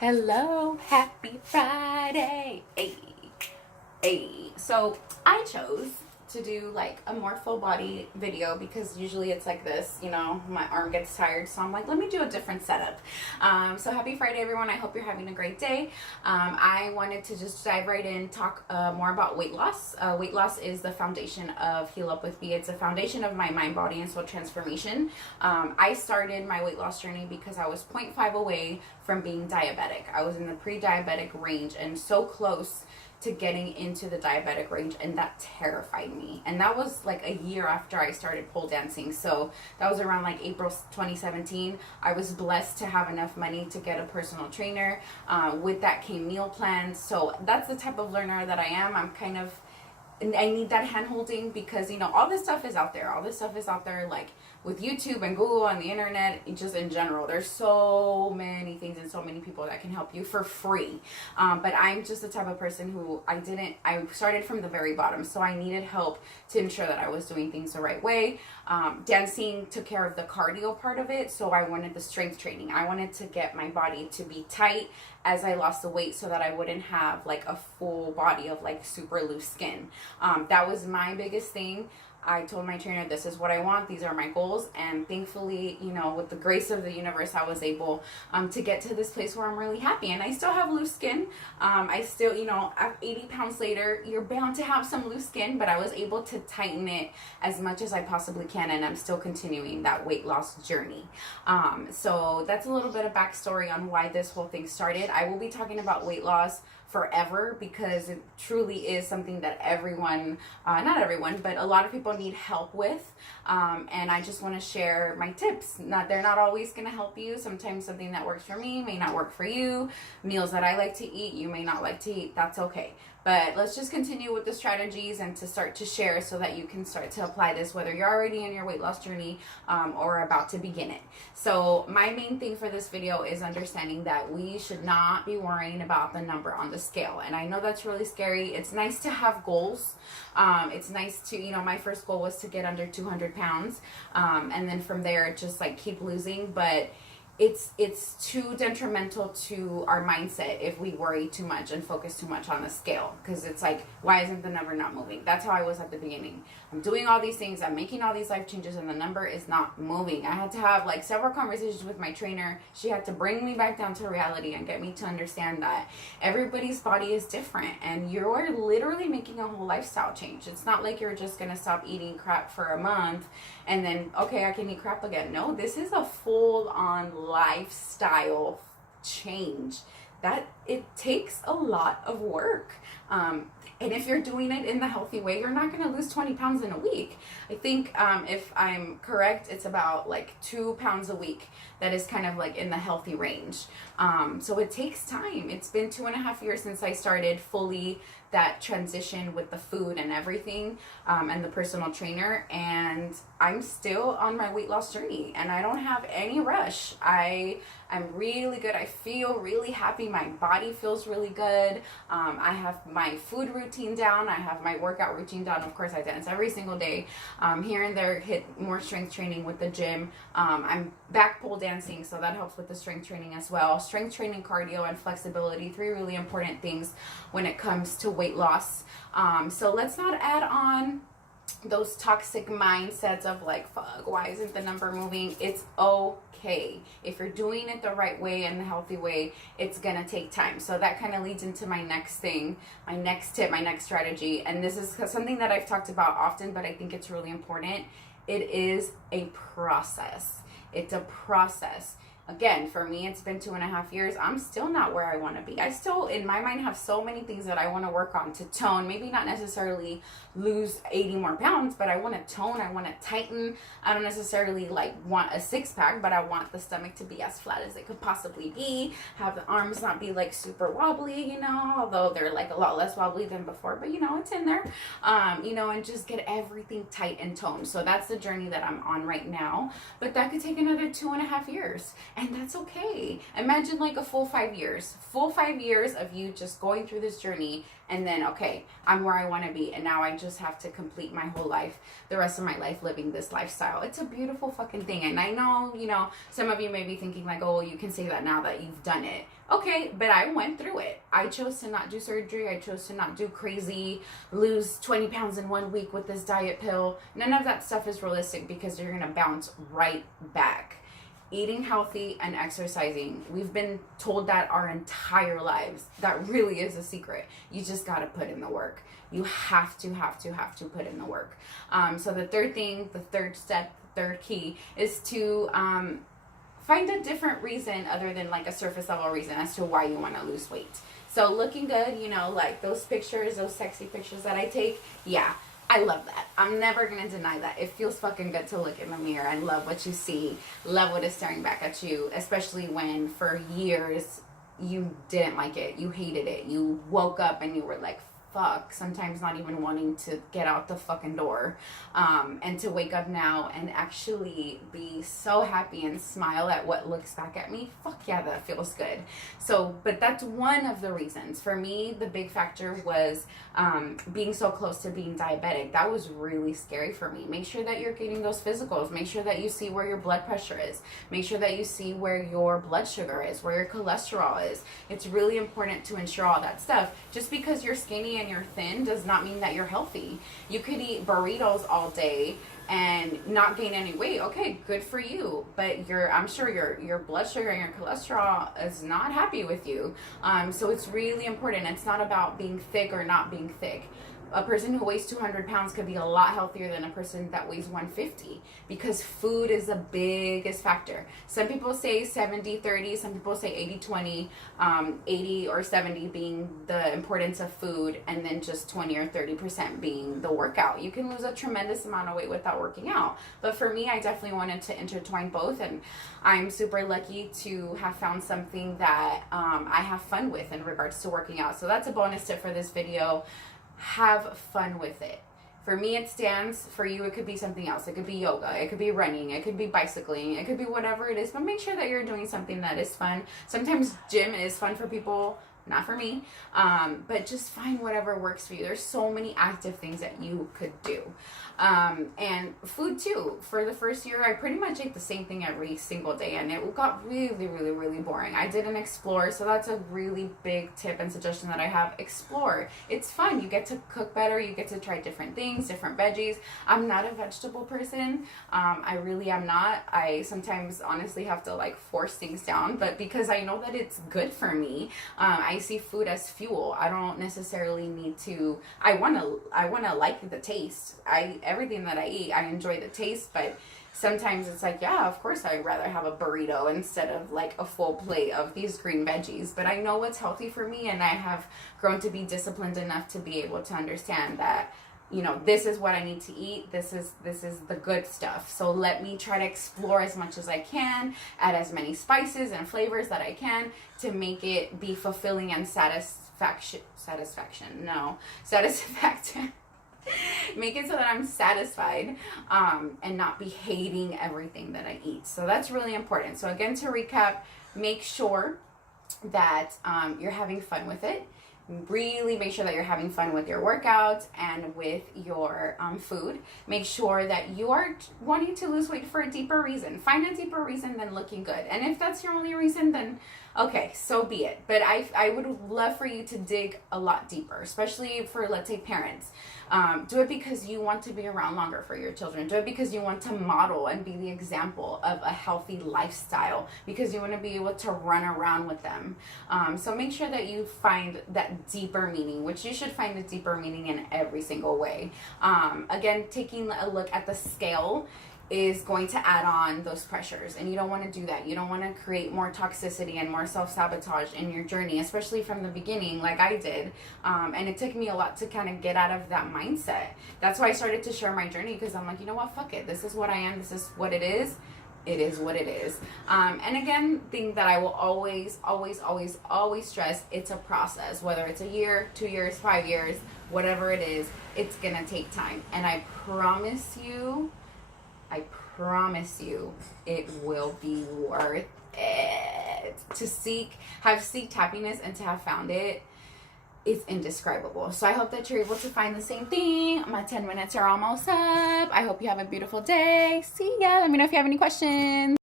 Hello, happy Friday. Hey, hey. So I chose to do like a more full body video because usually it's like this, my arm gets tired. So I'm like, let me do a different setup. So happy Friday, everyone. I hope you're having a great day. I wanted to just dive right in, talk more about weight loss. Weight loss is the foundation of Heal Up With Me. It's a foundation of my mind, body, and soul transformation. I started my weight loss journey because I was 0.5 away from being diabetic. I was in the pre-diabetic range and so close to getting into the diabetic range, and that terrified me. And that was like a year after I started pole dancing, so that was around like April 2017. I was blessed to have enough money to get a personal trainer. With that came meal plans, so that's the type of learner that I am. I need that hand holding because all this stuff is out there. All this stuff is out there, like with YouTube and Google and the internet, just in general. There's so many things and so many people that can help you for free. But I'm just the type of person who I started from the very bottom, so I needed help to ensure that I was doing things the right way. Dancing took care of the cardio part of it, so I wanted the strength training. I wanted to get my body to be tight as I lost the weight so that I wouldn't have like a full body of like super loose skin. That was my biggest thing. I told my trainer, this is what I want, these are my goals, and thankfully, with the grace of the universe, I was able to get to this place where I'm really happy. And I still have loose skin. I still, at 80 pounds later, you're bound to have some loose skin, but I was able to tighten it as much as I possibly can, and I'm still continuing that weight loss journey. So that's a little bit of backstory on why this whole thing started. I will be talking about weight loss forever because it truly is something that everyone, not everyone, but a lot of people need help with. And I just want to share my tips. They're not always going to help you. Sometimes something that works for me may not work for you. Meals that I like to eat, you may not like to eat. That's okay. But let's just continue with the strategies and to start to share so that you can start to apply this, whether you're already in your weight loss journey or about to begin it. So my main thing for this video is understanding that we should not be worrying about the number on the scale. And I know that's really scary. It's nice to have goals. It's nice to, my first goal was to get under 200 pounds. And then from there, just like keep losing. But it's too detrimental to our mindset if we worry too much and focus too much on the scale, because it's like, why isn't the number not moving? That's how I was at the beginning. I'm doing all these things, I'm making all these life changes, and the number is not moving. I had to have like several conversations with my trainer. She had to bring me back down to reality and get me to understand that everybody's body is different, and you're literally making a whole lifestyle change. It's not like you're just gonna stop eating crap for a month and then, okay, I can eat crap again. No, this is a full-on lifestyle change that it takes a lot of work. And if you're doing it in the healthy way, you're not going to lose 20 pounds in a week. I think if I'm correct, it's about like 2 pounds a week. That is kind of like in the healthy range. So it takes time. It's been 2.5 years since I started fully that transition with the food and everything, and the personal trainer, and I'm still on my weight loss journey, and I don't have any rush. I'm really good. I feel really happy. My body feels really good. I have my food routine down. I have my workout routine down. Of course, I dance every single day. Here and there, hit more strength training with the gym. I'm back pole dancing, so that helps with the strength training as well. Strength training, cardio, and flexibility, 3 really important things when it comes to weight loss. So let's not add on those toxic mindsets of like, fuck, why isn't the number moving? It's okay. If you're doing it the right way and the healthy way, it's gonna take time. So that kind of leads into my next thing, my next tip, my next strategy. And this is something that I've talked about often, but I think it's really important. It is a process. It's a process. Again, for me, it's been 2.5 years. I'm still not where I want to be. I still, in my mind, have so many things that I want to work on to tone. Maybe not necessarily lose 80 more pounds, but I want to tone. I want to tighten. I don't necessarily like want a 6-pack, but I want the stomach to be as flat as it could possibly be. Have the arms not be like super wobbly, although they're like a lot less wobbly than before, but it's in there. And just get everything tight and toned. So that's the journey that I'm on right now. But that could take another 2.5 years. And that's okay. Imagine like a full 5 years. Full 5 years of you just going through this journey, and then, okay, I'm where I want to be, and now I just have to complete my whole life, the rest of my life, living this lifestyle. It's a beautiful fucking thing. And I know, some of you may be thinking like, oh, you can say that now that you've done it. Okay, but I went through it. I chose to not do surgery. I chose to not do crazy, lose 20 pounds in 1 week with this diet pill. None of that stuff is realistic, because you're going to bounce right back. Eating healthy and exercising, we've been told that our entire lives. That really is a secret. You just got to put in the work. You have to put in the work. So the third thing, the third step, the third key is to find a different reason other than like a surface level reason as to why you want to lose weight. So looking good, like those pictures, those sexy pictures that I take, yeah, I love that. I'm never going to deny that. It feels fucking good to look in the mirror and love what you see, love what is staring back at you, especially when for years you didn't like it, you hated it, you woke up and you were like, fuck, sometimes not even wanting to get out the fucking door, and to wake up now and actually be so happy and smile at what looks back at me, fuck yeah, that feels good. So, but that's one of the reasons. For me, the big factor was being so close to being diabetic. That was really scary for me. Make sure that you're getting those physicals. Make sure that you see where your blood pressure is. Make sure that you see where your blood sugar is, where your cholesterol is. It's really important to ensure all that stuff. Just because you're skinny and you're thin does not mean that you're healthy. You could eat burritos all day and not gain any weight. Okay, good for you. But I'm sure your blood sugar and your cholesterol is not happy with you. So it's really important. It's not about being thick or not being thick. A person who weighs 200 pounds could be a lot healthier than a person that weighs 150, because food is the biggest factor. Some people say 70-30, some people say 80-20, 80 or 70 being the importance of food, and then just 20 or 30% being the workout. You can lose a tremendous amount of weight without working out. But for me, I definitely wanted to intertwine both, and I'm super lucky to have found something that I have fun with in regards to working out. So that's a bonus tip for this video. Have fun with it. For me, it stands. For you, it could be something else. It could be yoga. It could be running. It could be bicycling. It could be whatever it is. But make sure that you're doing something that is fun. Sometimes gym is fun for people. Not for me. But just find whatever works for you. There's so many active things that you could do. And food too. For the first year, I pretty much ate the same thing every single day, and it got really, really, really boring. I didn't explore, so that's a really big tip and suggestion that I have. Explore. It's fun. You get to cook better. You get to try different things, different veggies. I'm not a vegetable person. I really am not. I sometimes honestly have to like force things down, but because I know that it's good for me, I see food as fuel. I don't necessarily need to. I wanna like the taste. Everything that I eat, I enjoy the taste, but sometimes it's like, yeah, of course I'd rather have a burrito instead of like a full plate of these green veggies. But I know what's healthy for me, and I have grown to be disciplined enough to be able to understand that, this is what I need to eat. This is the good stuff. So let me try to explore as much as I can, add as many spices and flavors that I can to make it be fulfilling and satisfaction. Make it so that I'm satisfied, and not be hating everything that I eat. So that's really important. So again, to recap, make sure that you're having fun with it. Really make sure that you're having fun with your workouts and with your food. Make sure that you are wanting to lose weight for a deeper reason. Find a deeper reason than looking good. And if that's your only reason, then okay, so be it. But I would love for you to dig a lot deeper, especially for, let's say, parents. Do it because you want to be around longer for your children. Do it because you want to model and be the example of a healthy lifestyle, because you want to be able to run around with them. So make sure that you find that deeper meaning, which you should find a deeper meaning in every single way. Again, taking a look at the scale is going to add on those pressures, and you don't want to do that. You don't want to create more toxicity and more self-sabotage in your journey, especially from the beginning like I did. And it took me a lot to kind of get out of that mindset. That's why I started to share my journey, because I'm like, you know what, fuck it, this is what I am, this is what it is. It is what it is. And again, thing that I will always stress, it's a process. Whether it's a year, 2 years, 5 years, whatever it is, it's gonna take time. And I promise you, it will be worth it. Have seeked happiness and to have found it, it's indescribable. So I hope that you're able to find the same thing. My 10 minutes are almost up. I hope you have a beautiful day. See ya. Let me know if you have any questions.